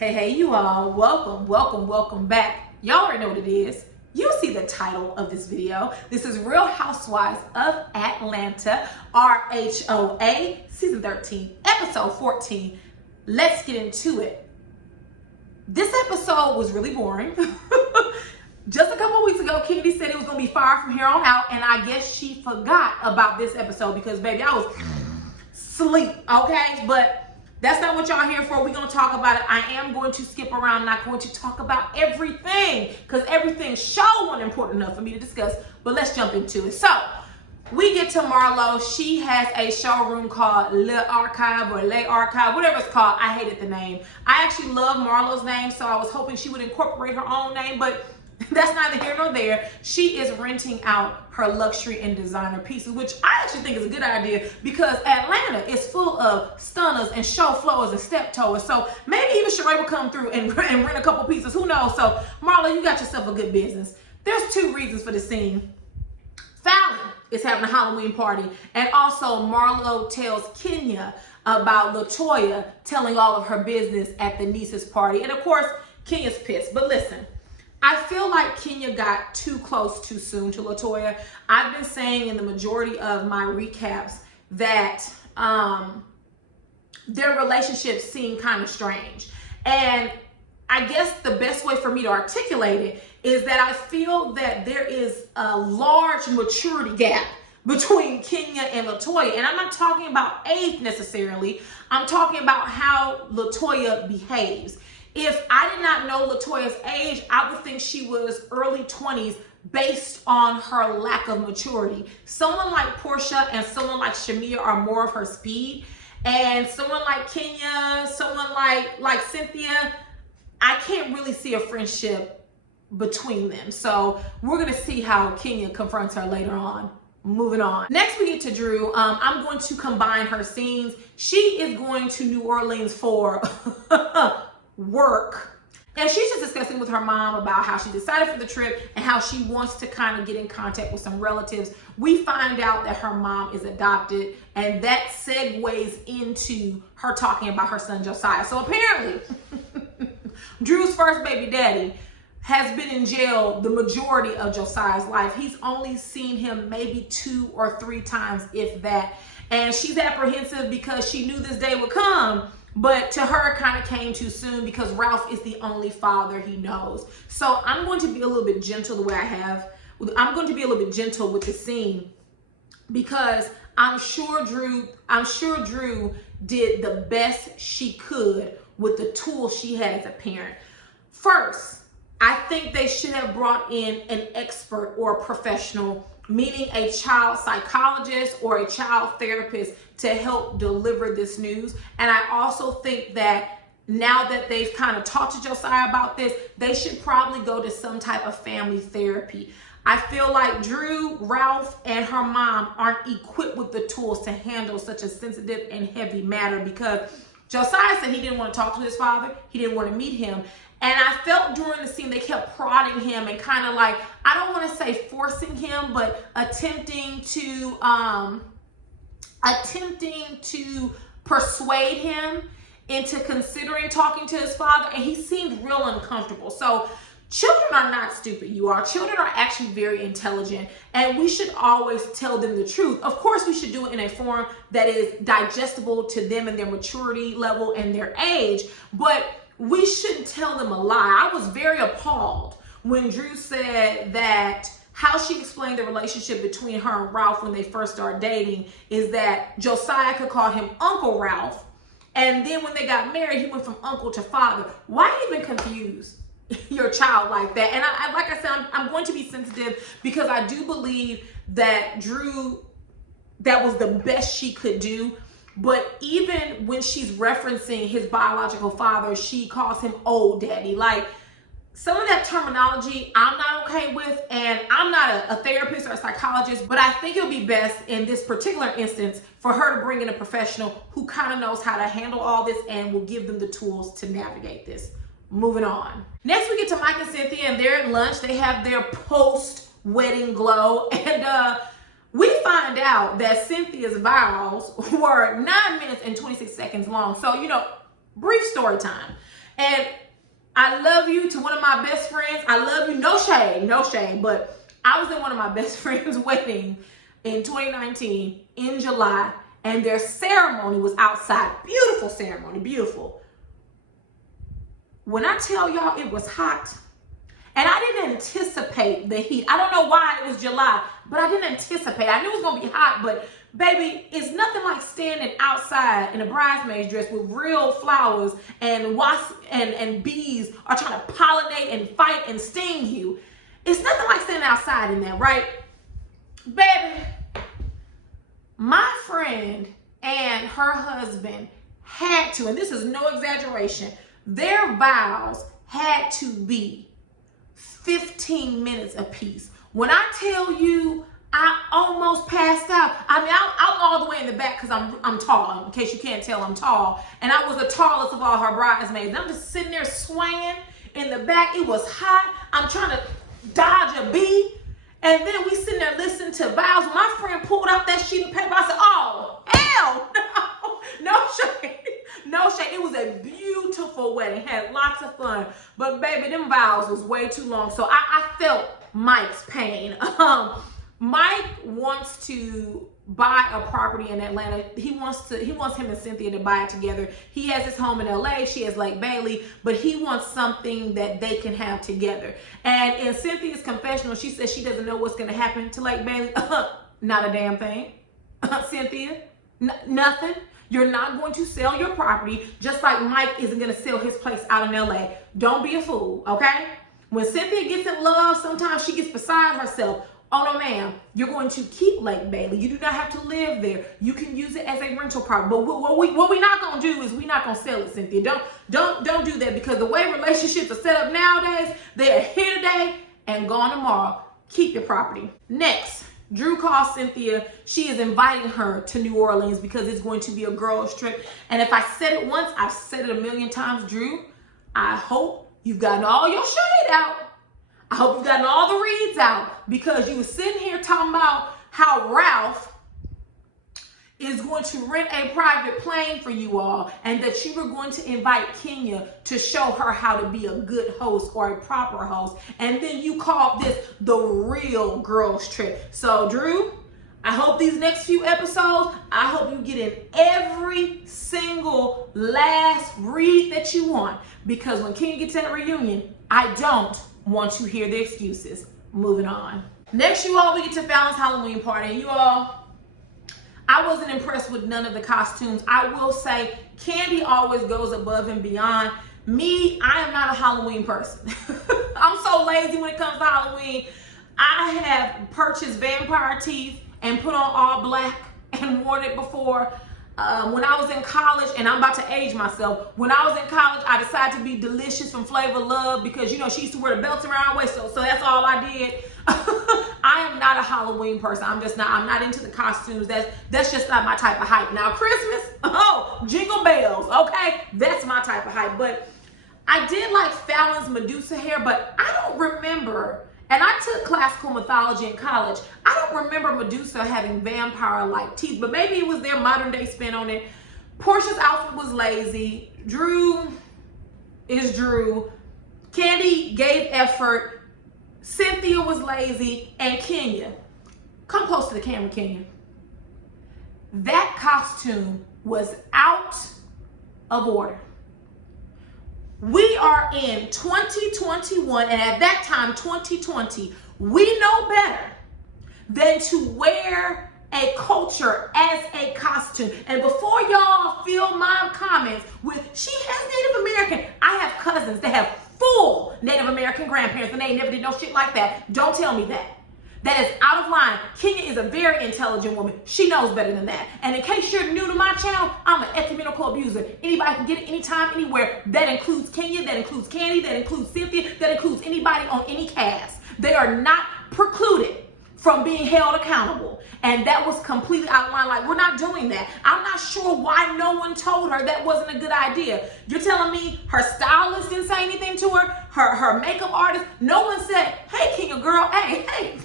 Hey, you all, welcome back. Y'all already know what it is. You see the title of this video. This is Real Housewives of Atlanta, RHOA, season 13, episode 14. Let's get into it. This episode was really boring. Just a couple weeks ago, Kennedy said it was gonna be fire from here on out, and I guess she forgot about this episode because, baby, I was asleep, okay? But that's not what y'all here for. We're going to talk about it. I am going to skip around, not going to talk about everything because everything show wasn't important enough for me to discuss, but let's jump into it. So, we get to Marlo. She has a showroom called Le Archive or Le Archive, whatever it's called. I hated the name. I actually love Marlo's name, so I was hoping she would incorporate her own name, but that's neither here nor there. She is renting out her luxury and designer pieces, which I actually think is a good idea because Atlanta is full of stunners and show flowers and step toers. So maybe even Sheree will come through and rent a couple pieces. Who knows? So Marlo, you got yourself a good business. There's two reasons for the scene. Fallon is having a Halloween party, and also Marlo tells Kenya about LaToya telling all of her business at the niece's party. And of course, Kenya's pissed. But listen, I feel like Kenya got too close too soon to LaToya. I've been saying in the majority of my recaps that their relationship seemed kind of strange. And I guess the best way for me to articulate it is that I feel that there is a large maturity gap between Kenya and LaToya. And I'm not talking about age necessarily. I'm talking about how LaToya behaves. If I did not know LaToya's age, I would think she was early 20s based on her lack of maturity. Someone like Portia and someone like Shamia are more of her speed. And someone like Kenya, someone like Cynthia, I can't really see a friendship between them. So we're going to see how Kenya confronts her later on. Moving on. Next we get to Drew. I'm going to combine her scenes. She is going to New Orleans for work, and she's just discussing with her mom about how she decided for the trip and how she wants to kind of get in contact with some relatives. We find out that her mom is adopted, and that segues into her talking about her son Josiah. So apparently Drew's first baby daddy has been in jail the majority of Josiah's life. He's only seen him maybe 2 or 3 times, if that, and she's apprehensive because she knew this day would come. But to her, it kind of came too soon because Ralph is the only father he knows. So I'm going to be a little bit gentle the way I have. I'm going to be a little bit gentle with the scene because I'm sure Drew did the best she could with the tools she had as a parent. First, I think they should have brought in an expert or a professional, meaning a child psychologist or a child therapist, to help deliver this news. And I also think that now that they've kind of talked to Josiah about this, they should probably go to some type of family therapy. I feel like Drew, Ralph, and her mom aren't equipped with the tools to handle such a sensitive and heavy matter because Josiah said he didn't want to talk to his father. He didn't want to meet him. And I felt during the scene they kept prodding him and kind of like, I don't want to say forcing him, but attempting to persuade him into considering talking to his father, and he seemed real uncomfortable. So children are not stupid, you are. Children are actually very intelligent, and we should always tell them the truth. Of course, we should do it in a form that is digestible to them and their maturity level and their age, but we shouldn't tell them a lie. I was very appalled when Drew said that how she explained the relationship between her and Ralph when they first started dating is that Josiah could call him Uncle Ralph, and then when they got married, he went from uncle to father. Why even confuse your child like that? And I like I said, I'm going to be sensitive because I do believe that Drew, that was the best she could do. But even when she's referencing his biological father, she calls him old daddy. Like, some of that terminology I'm not okay with, and I'm not a therapist or a psychologist, but I think it would be best in this particular instance for her to bring in a professional who kind of knows how to handle all this and will give them the tools to navigate this. Moving on. Next we get to Mike and Cynthia, and they're at lunch. They have their post-wedding glow, and we find out that Cynthia's vows were 9 minutes and 26 seconds long. So, brief story time. And to one of my best friends. I love you. No shade, no shade. But I was in one of my best friends' wedding in 2019 in July, and their ceremony was outside. Beautiful ceremony, beautiful. When I tell y'all it was hot, and I didn't anticipate the heat. I don't know why it was July, but I didn't anticipate. I knew it was gonna be hot, but baby, it's nothing like standing outside in a bridesmaid's dress with real flowers and wasps and bees are trying to pollinate and fight and sting you. It's nothing like standing outside in that, right? Baby, my friend and her husband had to, and this is no exaggeration, their vows had to be 15 minutes apiece. When I tell you I almost passed out. I mean, I'm all the way in the back because I'm tall. In case you can't tell, I'm tall. And I was the tallest of all her bridesmaids. And I'm just sitting there swaying in the back. It was hot. I'm trying to dodge a bee. And then we sitting there listening to vows. When my friend pulled out that sheet of paper, I said, oh, hell no. No shade. No shade. It was a beautiful wedding. Had lots of fun. But baby, them vows was way too long. So I felt Mike's pain. Mike wants to buy a property in Atlanta. He wants him and Cynthia to buy it together. He has his home in LA. She has Lake Bailey, but he wants something that they can have together. And in Cynthia's confessional, she says she doesn't know what's going to happen to Lake Bailey. Not a damn thing. Cynthia, nothing. You're not going to sell your property, just like Mike isn't going to sell his place out in LA. Don't be a fool, okay? When Cynthia gets in love, sometimes she gets beside herself. Oh no, ma'am, you're going to keep Lake Bailey. You do not have to live there. You can use it as a rental property. But what we're not gonna do is we're not gonna sell it, Cynthia. Don't do that, because the way relationships are set up nowadays, they are here today and gone tomorrow. Keep your property. Next, Drew calls Cynthia. She is inviting her to New Orleans because it's going to be a girls' trip. And if I said it once, I've said it a million times. Drew, I hope you've gotten all your shade out. I hope you've gotten all the reads out, because you were sitting here talking about how Ralph is going to rent a private plane for you all, and that you were going to invite Kenya to show her how to be a good host or a proper host. And then you called this the real girls trip. So Drew, I hope these next few episodes, I hope you get in every single last read that you want, because when Kenya gets to that reunion, I don't want to hear the excuses. Moving on. Next, you all, we get to Fallon's Halloween party. And you all, I wasn't impressed with none of the costumes. I will say Candy always goes above and beyond. Me, I am not a Halloween person. I'm so lazy when it comes to Halloween. I have purchased vampire teeth and put on all black and worn it before. When I was in college, and I'm about to age myself, when I was in college, I decided to be Delicious from Flavor Love, because, you know, she used to wear the belts around her waist, so that's all I did. I am not a Halloween person. I'm not into the costumes. That's just not my type of hype. Now, Christmas, oh, jingle bells, okay? That's my type of hype. But I did like Fallon's Medusa hair, but I don't remember. And I took classical mythology in college. I don't remember Medusa having vampire-like teeth, but maybe it was their modern-day spin on it. Portia's outfit was lazy. Drew is Drew. Candy gave effort. Cynthia was lazy. And Kenya, come close to the camera, Kenya. That costume was out of order. We are in 2021, and at that time, 2020, we know better than to wear a culture as a costume. And before y'all fill my comments with, she has Native American, I have cousins that have full Native American grandparents and they never did no shit like that. Don't tell me that. That is out of line. Kenya is a very intelligent woman. She knows better than that. And in case you're new to my channel, I'm an ecumenical abuser. Anybody can get it anytime, anywhere. That includes Kenya, that includes Candy, that includes Cynthia, that includes anybody on any cast. They are not precluded from being held accountable. And that was completely out of line. Like, we're not doing that. I'm not sure why no one told her that wasn't a good idea. You're telling me her stylist didn't say anything to her? Her makeup artist? No one said, hey, Kenya girl, hey.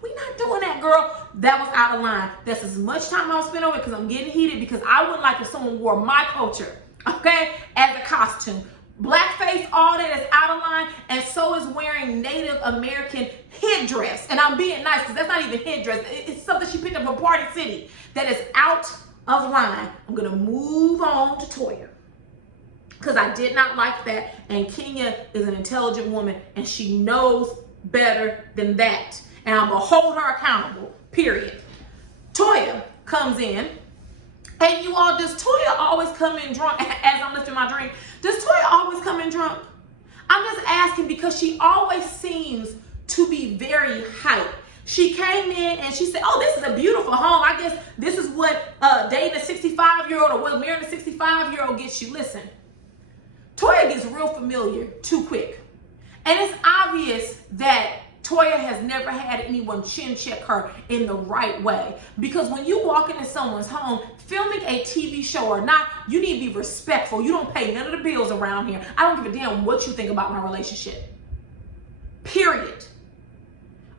We're not doing that, girl. That was out of line. That's as much time I'll spend on it because I'm getting heated, because I wouldn't like if someone wore my culture, okay, as a costume. Blackface, all that is out of line, and so is wearing Native American headdress. And I'm being nice because that's not even headdress. It's something she picked up from Party City that is out of line. I'm going to move on to Toya because I did not like that. And Kenya is an intelligent woman and she knows better than that. And I'm going to hold her accountable, period. Toya comes in. And you all, does Toya always come in drunk as I'm lifting my drink? Does Toya always come in drunk? I'm just asking because she always seems to be very hyped. She came in and she said, oh, this is a beautiful home. I guess this is what dating a 65-year-old or what marrying a 65-year-old gets you. Listen, Toya gets real familiar too quick. And it's obvious that Toya has never had anyone chin check her in the right way. Because when you walk into someone's home, filming a TV show or not, you need to be respectful. You don't pay none of the bills around here. I don't give a damn what you think about my relationship. Period.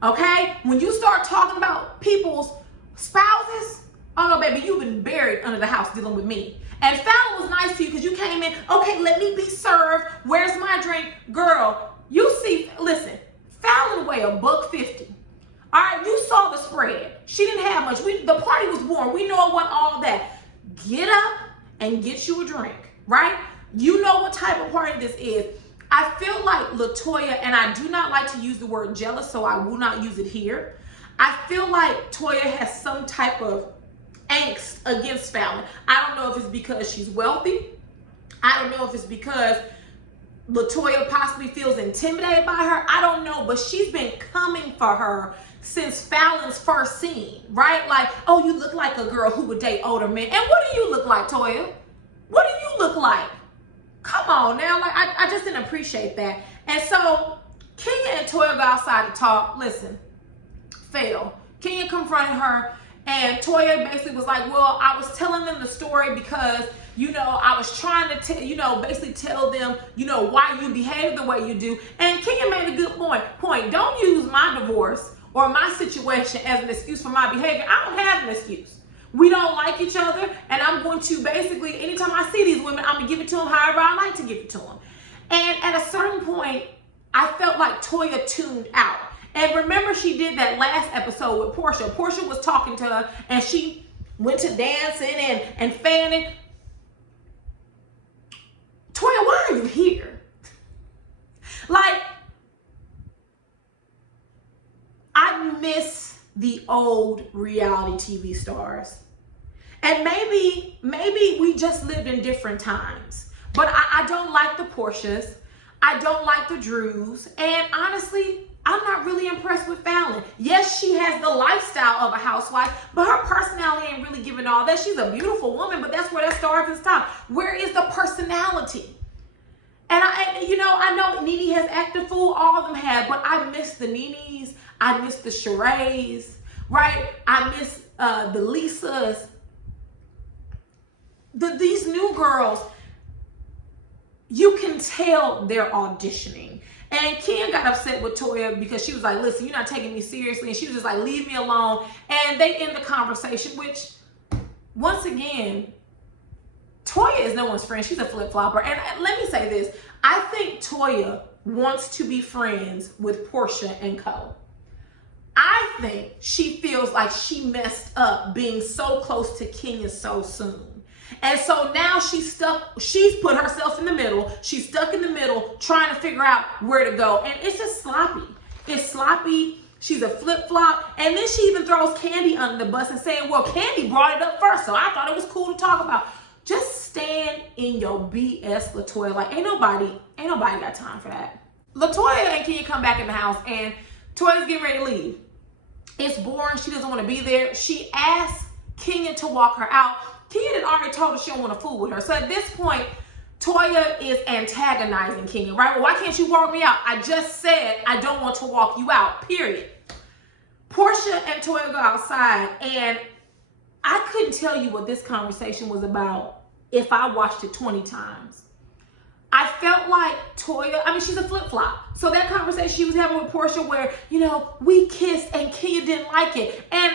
Okay? When you start talking about people's spouses, oh no, baby, you've been buried under the house dealing with me. And Fallon was nice to you because you came in, okay, let me be served. Where's my drink? Girl, you see, listen, Fallon weighed $150. All right, you saw the spread. She didn't have much. The party was born. We know it wasn't all that. Get up and get you a drink, right? You know what type of party this is. I feel like LaToya, and I do not like to use the word jealous, so I will not use it here. I feel like Toya has some type of angst against Fallon. I don't know if it's because she's wealthy. I don't know if it's because LaToya possibly feels intimidated by her. I don't know, but she's been coming for her since Fallon's first scene, right? Like, oh, you look like a girl who would date older men. And what do you look like, Toya? What do you look like? Come on now. Like, I just didn't appreciate that. And so Kenya and Toya go outside to talk. Listen, fail. Kenya confronted her and Toya basically was like, well, I was telling them the story because, you know, I was trying to, basically tell them, why you behave the way you do. And Kenya made a good point. Don't use my divorce or my situation as an excuse for my behavior. I don't have an excuse. We don't like each other, and I'm going to basically, anytime I see these women, I'm going to give it to them however I like to give it to them. And at a certain point, I felt like Toya tuned out. And remember, she did that last episode with Portia. Portia was talking to her, and she went to dancing and fanning. Toya, why are you here? Like, I miss the old reality TV stars. And maybe we just lived in different times. But I don't like the Portias. I don't like the Drews. And honestly, I'm not really impressed with Fallon. Yes, she has the lifestyle of a housewife, but her personality ain't really giving all that. She's a beautiful woman, but that's where that starts and stops. Where is the personality? And I know Nene has acted fool, all of them have, but I miss the Nenes. I miss the Sherees, right? I miss the Lisas. These new girls, you can tell they're auditioning. And Ken got upset with Toya because she was like, listen, you're not taking me seriously. And she was just like, leave me alone. And they end the conversation, which, once again, Toya is no one's friend. She's a flip-flopper. And let me say this. I think Toya wants to be friends with Portia and co. I think she feels like she messed up being so close to Kenya so soon. And so now she's stuck. She's put herself in the middle. She's stuck in the middle trying to figure out where to go. And it's just sloppy. It's sloppy. She's a flip-flop. And then she even throws Candy under the bus and saying, well, Candy brought it up first, so I thought it was cool to talk about. Just stand in your BS, LaToya. Like, ain't nobody got time for that. LaToya and Kenya come back in the house, and Toya's getting ready to leave. It's boring. She doesn't want to be there. She asks Kenya to walk her out. Kenya had already told her she don't want to fool with her. So at this point, Toya is antagonizing Kenya, right? Well, why can't you walk me out? I just said I don't want to walk you out, period. Portia and Toya go outside, and I couldn't tell you what this conversation was about if I watched it 20 times. I felt like Toya, she's a flip-flop. So that conversation she was having with Portia where, we kissed and Kenya didn't like it. And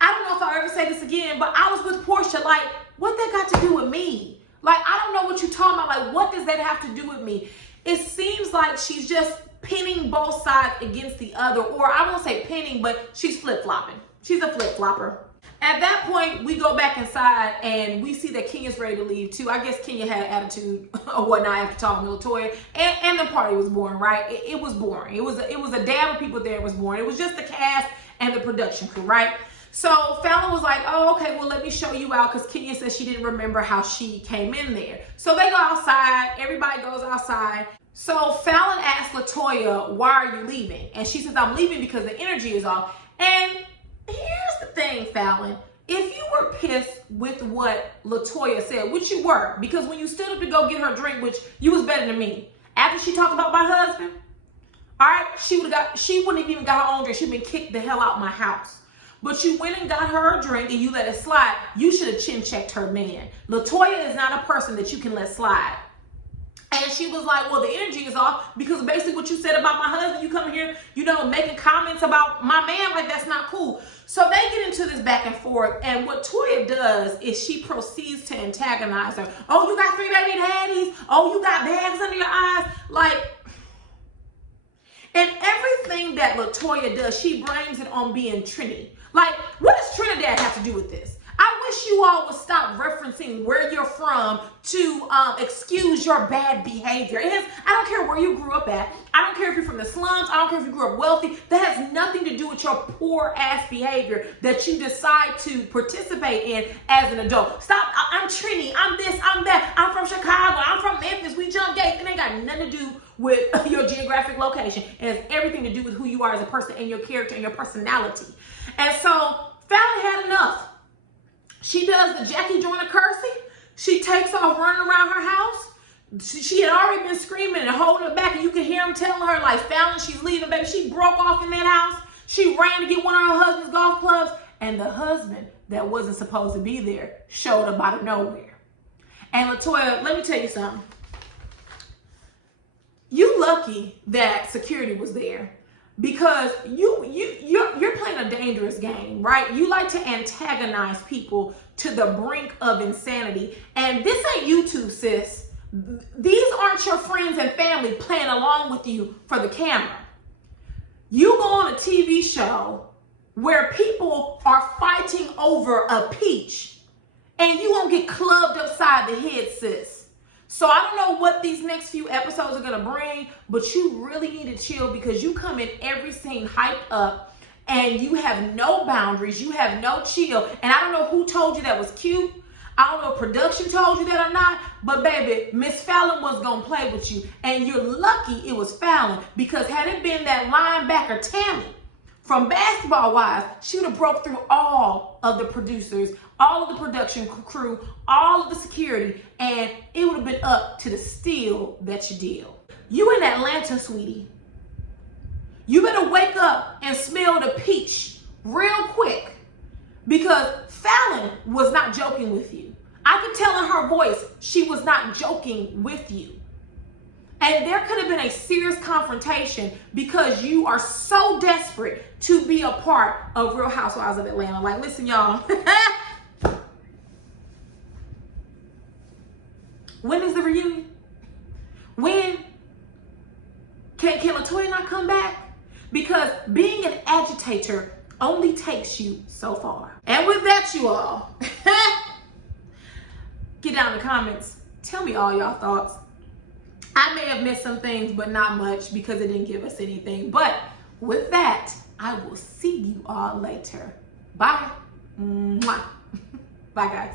I don't know if I'll ever say this again, but I was with Portia like, what that got to do with me? Like, I don't know what you're talking about. Like, what does that have to do with me? It seems like she's just pinning both sides against the other, or I won't say pinning, but she's flip-flopping. She's a flip-flopper. At that point, we go back inside and we see that Kenya's ready to leave too. I guess Kenya had an attitude or whatnot after talking to LaToya, and the party was boring, right? It was boring. It was a dab of people there. It was boring. It was just the cast and the production crew, right? So Fallon was like, oh, okay, well, let me show you out, because Kenya said she didn't remember how she came in there. So they go outside. Everybody goes outside. So Fallon asked LaToya, why are you leaving? And she says, I'm leaving because the energy is off. And here's the thing, Fallon. If you were pissed with what LaToya said, which you were, because when you stood up to go get her drink, which you was better than me, after she talked about my husband, all right, she wouldn't have even got her own drink. She'd been kicked the hell out of my house. But you went and got her a drink and you let it slide. You should have chin-checked her man. LaToya is not a person that you can let slide. And she was like, well, the energy is off because basically what you said about my husband, you come here, you know, making comments about my man, like that's not cool. So they get into this back and forth. And what Toya does is she proceeds to antagonize her. Oh, you got 3 baby daddies. Oh, you got bags under your eyes. Like, and everything that LaToya does, she blames it on being Trinity. Like, what does Trinidad have to do with this? I wish you all would stop referencing where you're from to excuse your bad behavior. I don't care where you grew up at. I don't care if you're from the slums. I don't care if you grew up wealthy. That has nothing to do with your poor ass behavior that you decide to participate in as an adult. Stop. I'm Trini. I'm this. I'm that. I'm from Chicago. I'm from Memphis. We jump gates. It ain't got nothing to do with your geographic location. It has everything to do with who you are as a person and your character and your personality. And so Fallon had enough. She does the Jackie Joyner Kersey. She takes off running around her house. She had already been screaming and holding it back, and you could hear him telling her, like, Fallon, she's leaving, baby. She broke off in that house. She ran to get one of her husband's golf clubs, and the husband that wasn't supposed to be there showed up out of nowhere. And LaToya, let me tell you something. You lucky that security was there. Because you're playing a dangerous game, right? You like to antagonize people to the brink of insanity. And this ain't YouTube, sis. These aren't your friends and family playing along with you for the camera. You go on a TV show where people are fighting over a peach and you won't get clubbed upside the head, sis. So I don't know what these next few episodes are going to bring, but you really need to chill because you come in every scene hyped up and you have no boundaries. You have no chill. And I don't know who told you that was cute. I don't know if production told you that or not, but baby, Miss Fallon was going to play with you. And you're lucky it was Fallon, because had it been that linebacker Tammy from Basketball Wives, she would have broke through all of the producers, all of the production crew, all of the security, and it would have been up to the steal that you deal. You in Atlanta, sweetie. You better wake up and smell the peach real quick, because Fallon was not joking with you. I could tell in her voice she was not joking with you. And there could have been a serious confrontation because you are so desperate to be a part of Real Housewives of Atlanta. Like, listen, y'all. When is the reunion? When? Can LaToya not come back? Because being an agitator only takes you so far. And with that, you all, get down in the comments. Tell me all y'all thoughts. I may have missed some things, but not much because it didn't give us anything. But with that, I will see you all later. Bye. Mwah. Bye, guys.